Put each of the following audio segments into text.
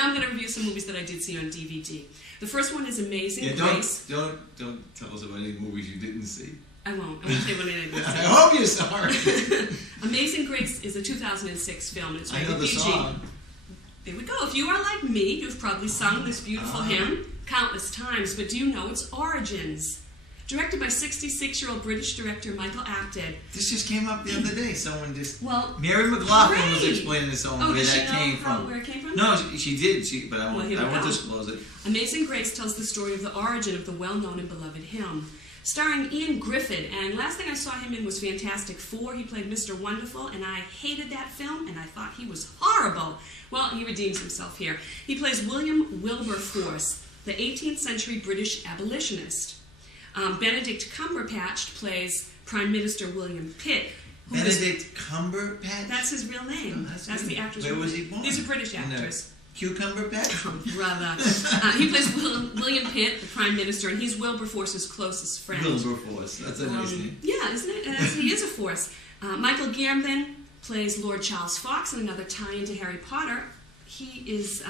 now I'm going to review some movies that I did see on DVD. The first one is Amazing Grace. Don't tell us about any movies you didn't see. I won't say what I didn't see. I hope you're sorry. Amazing Grace is a 2006 film. It's I know rated the PG. song. There we go. If you are like me, you've probably sung this beautiful hymn countless times, but do you know its origins? Directed by 66-year-old British director Michael Apted. This just came up the other day. Someone just... Well, Mary McLaughlin was great. explaining to someone where that came from. Where it came from? No, she did, but I won't disclose it. Amazing Grace tells the story of the origin of the well-known and beloved hymn. Starring Ian Griffith, and last thing I saw him in was Fantastic Four. He played Mr. Wonderful, and I hated that film, and I thought he was horrible. Well, he redeems himself here. He plays William Wilberforce, the 18th century British abolitionist. Benedict Cumberbatch plays Prime Minister William Pitt. Benedict Cumberbatch? That's his real name. Oh, that's the actor's Where real was name. he born? He's a British actress. Cucumber Patch? Brother. He plays William Pitt, the Prime Minister, and he's Wilberforce's closest friend. Wilberforce, that's a nice name. Yeah, isn't it? He is a force. Michael Gambon plays Lord Charles Fox in another tie-in to Harry Potter. He is,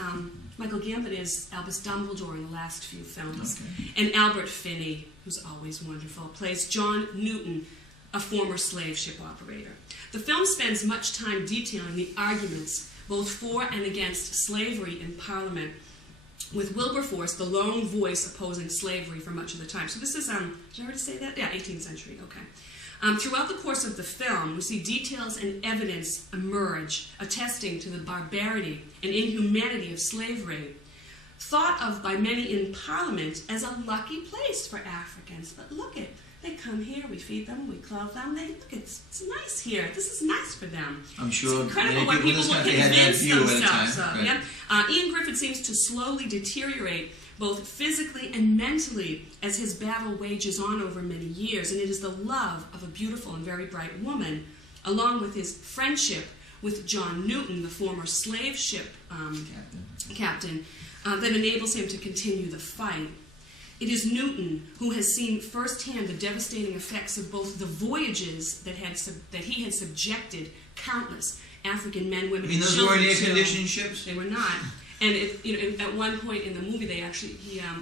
Michael Gambon is Albus Dumbledore in the last few films. Okay. And Albert Finney, who's always wonderful, plays John Newton, a former slave ship operator. The film spends much time detailing the arguments both for and against slavery in Parliament, with Wilberforce, the lone voice opposing slavery for much of the time. So this is, did I already say that? Yeah, 18th century, okay. Throughout the course of the film, we see details and evidence emerge, attesting to the barbarity and inhumanity of slavery, thought of by many in Parliament as a lucky place for Africans. But look it. They come here, we feed them, we clothe them. Look, it's nice here. This is nice for them. I'm sure it's incredible when people will convince themselves of. Right. Yeah? Ian Griffith seems to slowly deteriorate both physically and mentally as his battle wages on over many years. And it is the love of a beautiful and very bright woman, along with his friendship with John Newton, the former slave ship captain, that enables him to continue the fight. It is Newton who has seen firsthand the devastating effects of both the voyages that he had subjected countless African men, women, and children. Those weren't air-conditioned ships? They were not. And at one point in the movie,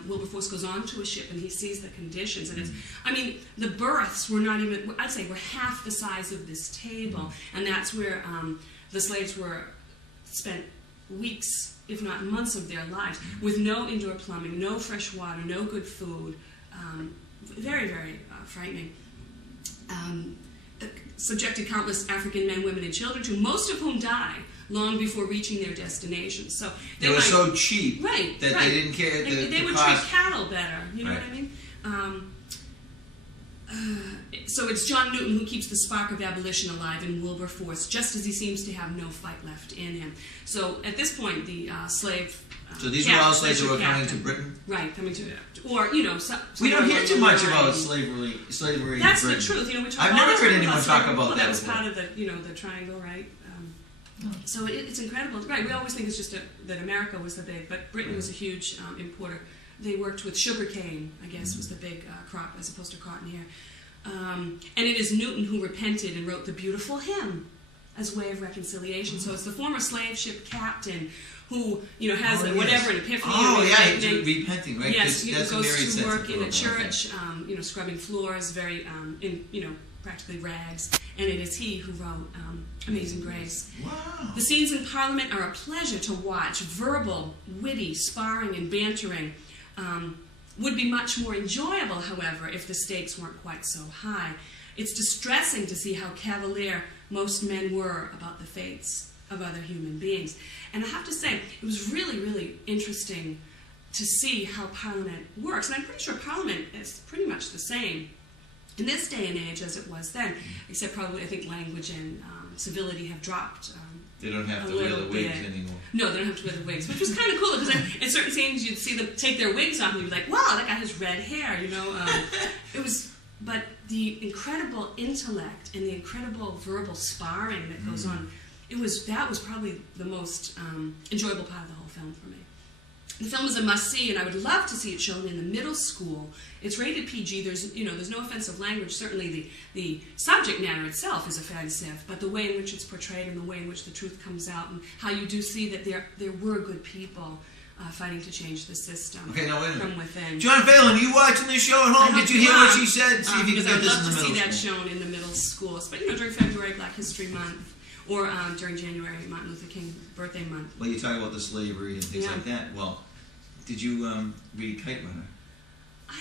Wilberforce goes onto a ship and he sees the conditions. And the berths were not even, I'd say, were half the size of this table. And that's where the slaves were spent weeks, if not months of their lives, with no indoor plumbing, no fresh water, no good food. Very, very frightening. Subjected countless African men, women, and children to, most of whom die long before reaching their destination. So they were so cheap that they didn't care. They would treat cattle better. You know what I mean? So it's John Newton who keeps the spark of abolition alive in Wilberforce, just as he seems to have no fight left in him. So at this point, the slave. So these were all slaves who were coming to Britain? Right, coming to, we don't hear too much about slavery in Britain. That's the truth. We talk I've never heard anyone talk about that. That was part of the, the triangle, right? So it's incredible. Right, we always think it's just that America was the big, but Britain was a huge importer. They worked with sugar cane, I guess, was the big crop, as opposed to cotton here. And it is Newton who repented and wrote the beautiful hymn as a way of reconciliation. So it's the former slave ship captain who, has an epiphany. Repenting, right? Yes, goes to work in a church, scrubbing floors, very, practically rags. And it is he who wrote Amazing Grace. Wow. The scenes in Parliament are a pleasure to watch. Verbal, witty, sparring, and bantering. Would be much more enjoyable, however, if the stakes weren't quite so high. It's distressing to see how cavalier most men were about the fates of other human beings. And I have to say, it was really, really interesting to see how Parliament works. And I'm pretty sure Parliament is pretty much the same in this day and age as it was then, except probably I think language and civility have dropped. They don't have to wear the wigs anymore. No, they don't have to wear the wigs, which was kind of cool because in certain scenes you'd see them take their wigs off and you'd be like, wow, that guy has red hair, It was, but the incredible intellect and the incredible verbal sparring that goes on, that was probably the most enjoyable part of the whole film for me. The film is a must-see, and I would love to see it shown in the middle school. It's rated PG. There's no offensive language. Certainly, the subject matter itself is offensive, but the way in which it's portrayed and the way in which the truth comes out, and how you do see that there were good people fighting to change the system. Okay, now wait a minute. From within. John Phelan, you watching this show at home? Did you hear what she said? See if you can get this in the middle I'd love to see that school. shown in the middle schools, but during February, Black History Month, or during January, Martin Luther King birthday month. Well, you talk about the slavery and things like that. Well, did you read Kite Runner? I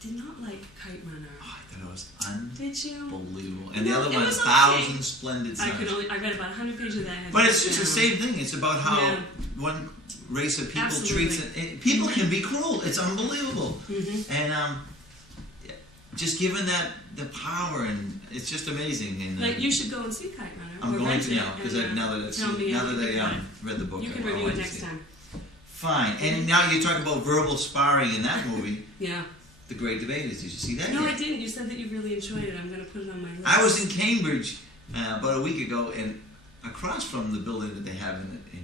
did not like Kite Runner. Oh, I thought it was unbelievable. Did you? And the No, other it one, was 1,000 okay. Splendid Suns. I read about 100 pages of that. But it's just the same thing. It's about how Yeah. one race of people Absolutely. treats it. People can be cruel. It's unbelievable. Mm-hmm. And just given that the power, and it's just amazing. And Like, you should go and see Kite Runner. I'm or going rent to it now because and, now that tell me how you I like it. read the book, You can I review want it to next see time. Fine. And now you're talking about verbal sparring in that movie. Yeah. The Great Debaters. Did you see that? No, yet? I didn't. You said that you really enjoyed it. I'm going to put it on my list. I was in Cambridge about a week ago, and across from the building that they have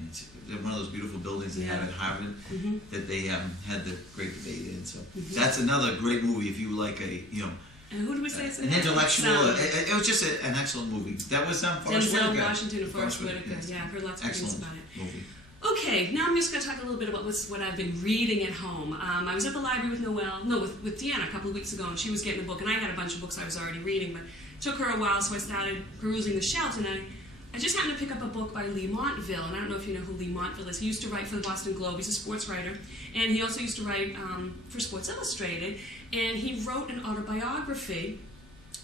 it's one of those beautiful buildings they have at Harvard, Mm-hmm. that they had the Great Debate in. So that's another great movie if you like And who do we say it's an intellectual. It was just an excellent movie. That was Forrest Denzel Whitaker. Washington and Forrest Whitaker. yes. Yeah, I've heard lots of things Excellent about it. movie. Okay, now I'm just going to talk a little bit about what I've been reading at home. I was at the library with with Deanna a couple of weeks ago, and she was getting a book, and I had a bunch of books I was already reading, but it took her a while, so I started perusing the shelves, and I just happened to pick up a book by Leigh Montville, and I don't know if you know who Leigh Montville is. He used to write for the Boston Globe. He's a sports writer, and he also used to write for Sports Illustrated, and he wrote an autobiography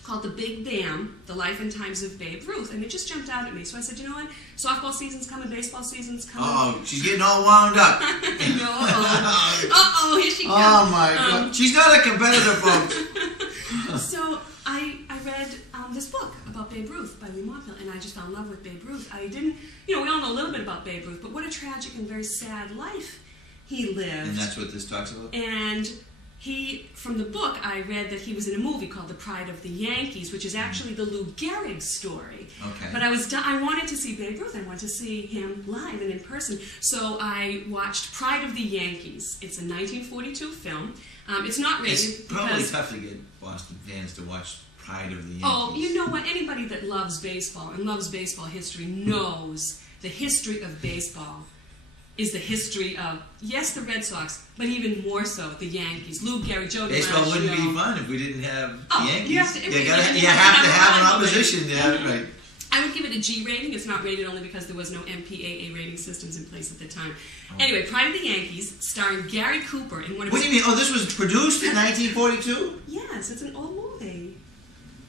called The Big Bam, The Life and Times of Babe Ruth, and it just jumped out at me. So I said, you know what? Softball season's coming, baseball season's coming. Oh, she's getting all wound up. Uh-oh, here she comes. Oh my God. She's not a competitor, folks. So I read this book about Babe Ruth by Leigh Montville, and I just fell in love with Babe Ruth. I didn't, we all know a little bit about Babe Ruth, but what a tragic and very sad life he lived. And that's what this talks about? And from the book, I read that he was in a movie called The Pride of the Yankees, which is actually the Lou Gehrig story. Okay. But I wanted to see Babe Ruth. I wanted to see him live and in person. So I watched Pride of the Yankees. It's a 1942 film. It's not rated. It's probably tough to get Boston fans to watch Pride of the Yankees. Oh, you know what? Anybody that loves baseball and loves baseball history knows the history of baseball is the history of, yes, the Red Sox, but even more so, the Yankees. Lou Gehrig, Joe DiMaggio. Baseball wouldn't be fun if we didn't have the Yankees. You have to have an opposition. Yeah, right. I would give it a G rating. It's not rated only because there was no MPAA rating systems in place at the time. Oh. Anyway, Pride of the Yankees, starring Gary Cooper in one of What do you mean? Oh, this was produced in 1942? Yes, it's an old movie.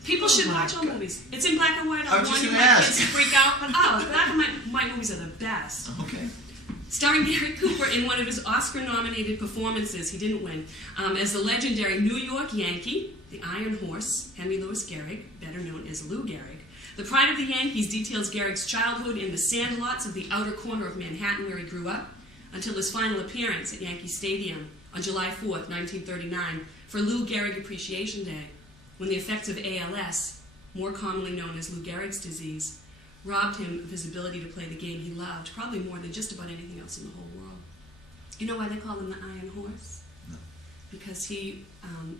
People should watch old movies. It's in black and white. I was just warn you, gonna my ask. kids freak out, but black and white movies are the best. Okay. Starring Gary Cooper in one of his Oscar-nominated performances, he didn't win, as the legendary New York Yankee, the Iron Horse, Henry Louis Gehrig, better known as Lou Gehrig. The Pride of the Yankees details Gehrig's childhood in the sandlots of the outer corner of Manhattan where he grew up, until his final appearance at Yankee Stadium on July 4th, 1939, for Lou Gehrig Appreciation Day, when the effects of ALS, more commonly known as Lou Gehrig's disease, robbed him of his ability to play the game he loved, probably more than just about anything else in the whole world. You know why they call him the Iron Horse? No. Because he,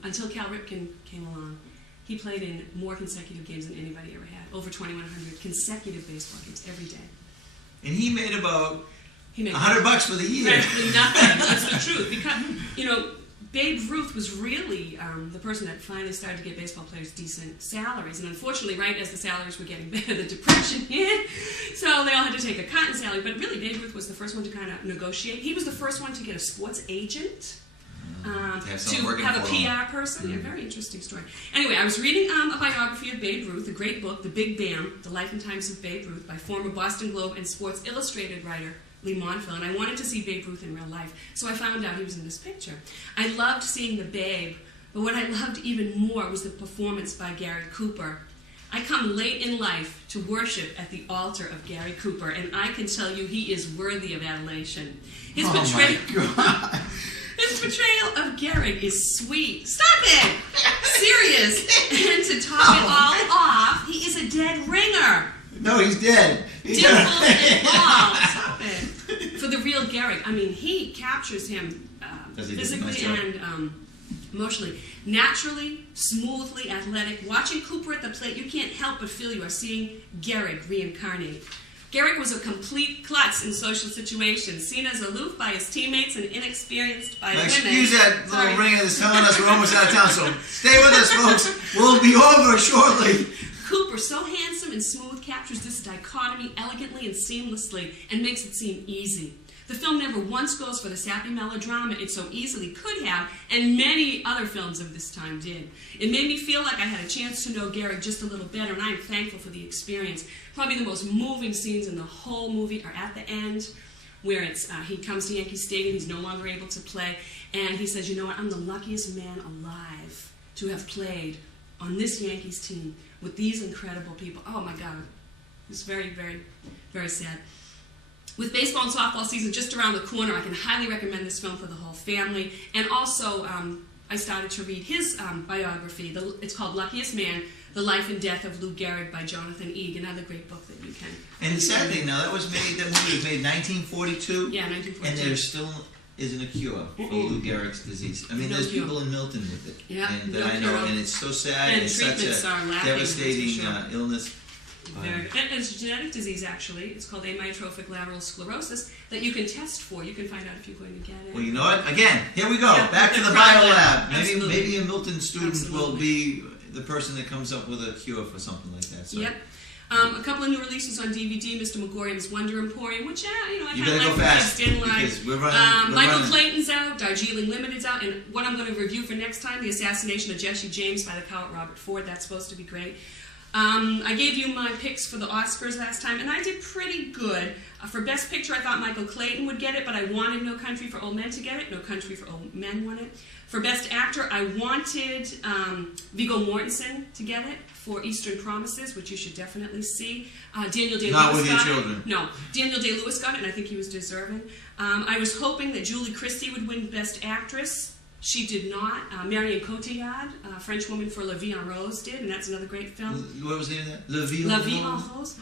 until Cal Ripken came along, he played in more consecutive games than anybody ever had. Over 2,100 consecutive baseball games every day. And he made about $100 for the year. Practically nothing. That's the truth. Because, Babe Ruth was really the person that finally started to get baseball players decent salaries. And unfortunately, right as the salaries were getting better, the Depression hit. So they all had to take a cut in salary. But really, Babe Ruth was the first one to kind of negotiate. He was the first one to get a sports agent. To have a PR person. Yeah, very interesting story. Anyway, I was reading a biography of Babe Ruth, a great book, The Big Bam, The Life and Times of Babe Ruth, by former Boston Globe and Sports Illustrated writer Leigh Montville, and I wanted to see Babe Ruth in real life, so I found out he was in this picture. I loved seeing the Babe, but what I loved even more was the performance by Gary Cooper. I come late in life to worship at the altar of Gary Cooper, and I can tell you he is worthy of adulation. His portrayal of Gehrig is sweet. Stop it! Serious. And to top it all off, he is a dead ringer. No, he's dead. Dimples and balls. Stop it. For the real Garrick. I mean, he captures him physically and emotionally. Naturally, smoothly, athletic. Watching Cooper at the plate, you can't help but feel you are seeing Garrick reincarnate. Garrick was a complete klutz in social situations, seen as aloof by his teammates and inexperienced by women. Excuse that little ringer that's telling us we're almost out of town, so stay with us, folks. We'll be over shortly. Cooper, so handsome and smooth, captures this dichotomy elegantly and seamlessly and makes it seem easy. The film never once goes for the sappy melodrama it so easily could have, and many other films of this time did. It made me feel like I had a chance to know Garrick just a little better, and I'm thankful for the experience. Probably the most moving scenes in the whole movie are at the end, where he comes to Yankee Stadium, he's no longer able to play, and he says, you know what, I'm the luckiest man alive to have played on this Yankees team with these incredible people. Oh my God, it's very, very, very sad. With baseball and softball season just around the corner, I can highly recommend this film for the whole family. And also, I started to read his biography. It's called Luckiest Man, The Life and Death of Lou Gehrig by Jonathan Eeg, another great book that you can. And the sad thing now, that movie was made in 1942. Yeah, 1942. And there still isn't a cure for Lou Gehrig's disease. I mean, there's people in Milton with it. Yeah, and that I know, and it's so sad. And it's such a devastating illness. And it's a genetic disease, actually. It's called amyotrophic lateral sclerosis that you can test for. You can find out if you're going to get it. Well, you know what? Again, here we go. Yeah, back to the bio biolab. lab. Maybe a Milton student will be the person that comes up with a cure for something like that. So. Yep. A couple of new releases on DVD. Mr. Megorium's Wonder Emporium, which I you kind of go like, fast didn't because like. we're running. Michael Clayton's out. Darjeeling Limited's out. And what I'm going to review for next time, The Assassination of Jesse James by the poet Robert Ford. That's supposed to be great. I gave you my picks for the Oscars last time, and I did pretty good. For Best Picture, I thought Michael Clayton would get it, but I wanted No Country for Old Men to get it. No Country for Old Men won it. For Best Actor, I wanted Viggo Mortensen to get it for Eastern Promises, which you should definitely see. Daniel Day-Lewis Not with your got children. it. No, Daniel Day-Lewis got it, and I think he was deserving. I was hoping that Julie Christie would win Best Actress. She did not. Marion Cotillard, a French woman for La Vie en Rose, did, and that's another great film. What was the name of that? La Vie en Rose.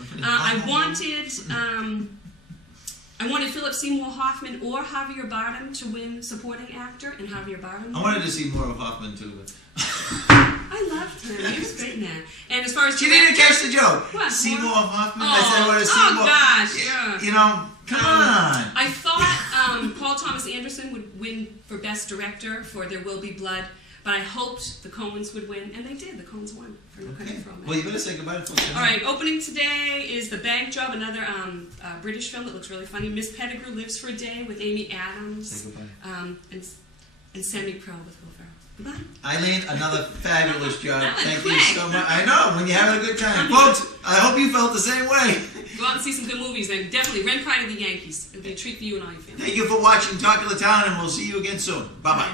I wanted Philip Seymour Hoffman or Javier Bardem to win Supporting Actor, and Javier Bardem. I wanted to see more of Hoffman too. I loved him. He was great in that. And as far as she didn't catch the joke. What? Seymour Hoffman. Oh, I said I wanted to see more. Oh gosh, yeah. You know, come on. I thought Paul Thomas Anderson would win for Best Director for There Will Be Blood, but I hoped the Coens would win, and they did. The Coens won for No Country for Old Men. Well, you better say goodbye to folks. All right, opening today is The Bank Job, another British film that looks really funny. Miss Pettigrew Lives for a Day with Amy Adams. Say goodbye. And Semi-Pro with Will Ferrell. Goodbye. Eileen, another fabulous job. Thank you so much. I know, when you're having a good time. Folks, I hope you felt the same way. Go out and see some good movies, and definitely rent Pride of the Yankees. It'll be a treat for you and all your family. Thank you for watching Talk of the Town, and we'll see you again soon. Bye-bye.